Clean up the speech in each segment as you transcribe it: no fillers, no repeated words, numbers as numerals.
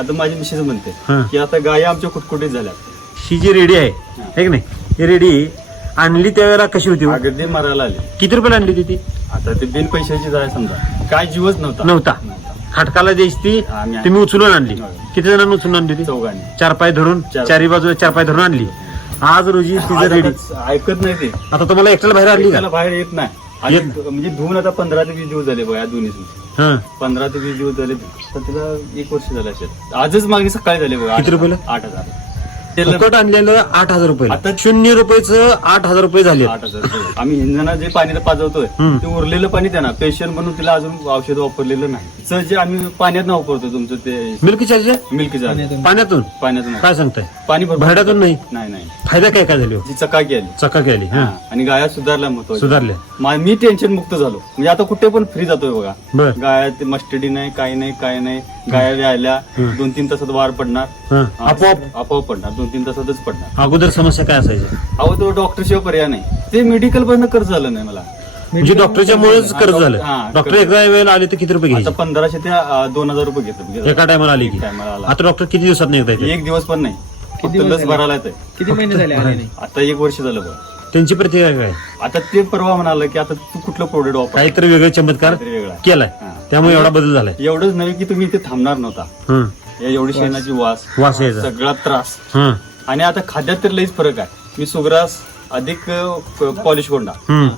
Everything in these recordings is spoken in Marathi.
आता माझी मिसेस म्हणते हा. की आता गाय आमच्या कुटकुटीत झाल्या. ही जी रेडी आहे की नाही, ही रेडी आणली त्यावेळेला कशी होती हो? अगदी मरायला आली. किती रुपयाला आणली होती ती? आता ते बिन पैशाची जाय समजा काय जीवच नव्हता. नव्हता. खाटकाला द्यायची ती आम्ही तुम्ही उचलून आणली. किती जणांना उचलून आणली होती? चौघांनी चार पाय धरून, चारी बाजू चार पाय धरून आणली. आज रोजी तिचं रेडी. ऐकत नाही ते. आता तुम्हाला एकट्याला बाहेर आणली त्याला का? बाहेर येत नाही. आणि म्हणजे धुवून आता 15 ते 20 दिवस झाले बघा या दोन्ही. हा. 15 ते 20 दिवस झाले तर तिला 1 वर्ष झालं असेल. आजच मागणी सकाळी झाली बघा. किती रुपयाला? 8,000. फुकट आणलेलं 8,000 रुपये. आता 0 रुपयाचं 8,000 रुपये झाले. 8,000 रुपये. आम्ही इंधना जे पाणी पाजवतोय ते उरलेलं पाणी त्यांना पेशंट म्हणून तिला अजून औषध वापरलेलं नाही. तिचं जे आम्ही पाण्यात वापरतो तुमचं ते मिल्क चार्जर मिल्क पाण्यातून पाण्यातून काय सांगताय? पाणी भरपूर. भाड्यातून नाही. नाही फायदा काय काय झाले हो? जी चकाकी आली. चकाकी आली. हा. आणि गाया सुधारल्या महत्वाच्या. सुधारल्या. मी टेन्शन मुक्त झालो. म्हणजे आता कुठे पण फ्री जातोय बघा. बर. गाया ते मस्टडी नाही काय नाही गाया व्यायल्या 2-3 तासात वार पडणार. हा. आपोआप पडणार 2-3 तासातच पडणार. अगोदर समस्या काय असायची? अहो तो डॉक्टर शिवाय पर्याय नाही. ते मेडिकल पण कर्ज झालं नाही मला. म्हणजे डॉक्टरच्या मुळेच कर्ज झालं. हा, डॉक्टर एकदा वेळेला आले तर किती रुपये आता घ्यायचे? 1500 ते 2,000 रुपये घेतात. एका टायमाला आली की. टायमाला आला. आता डॉक्टर किती दिवसात एकदा येते? 1 दिवस पण नाही. फक्त लस भरायला येते. किती महिने झाले आले नाही? आता 1 वर्ष झालं बघ. त्यांची प्रतिक्रिया काय? आता ते परवा म्हणाल की आता तू कुठलं प्रोडक्ट वापर. काहीतरी वेगळं चमत्कार काहीतरी वेगळा. केलाय. हा. त्यामुळे एवढा बदल झालाय. एवढंच नव्हे की तुम्ही इथे थांबणार नव्हता. हं. एवढी शेणाची वास यायचा. सगळा त्रास. हं. आणि आता खाद्यात तर लईच फरक आहे. मी सुग्रास अधिक पॉलिश कोंडा हं.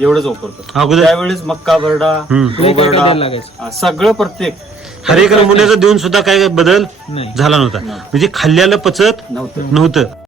एवढंच वापरतो. अगोदर त्यावेळेस मक्का भरडा काय भरडा द्यायला लागायचं? सगळं प्रत्येक हर एक नमुन्याचं देऊन सुद्धा काय बदल नाही. झाला नव्हता. म्हणजे खाल्ल्याला पचत नव्हतं. नव्हतं.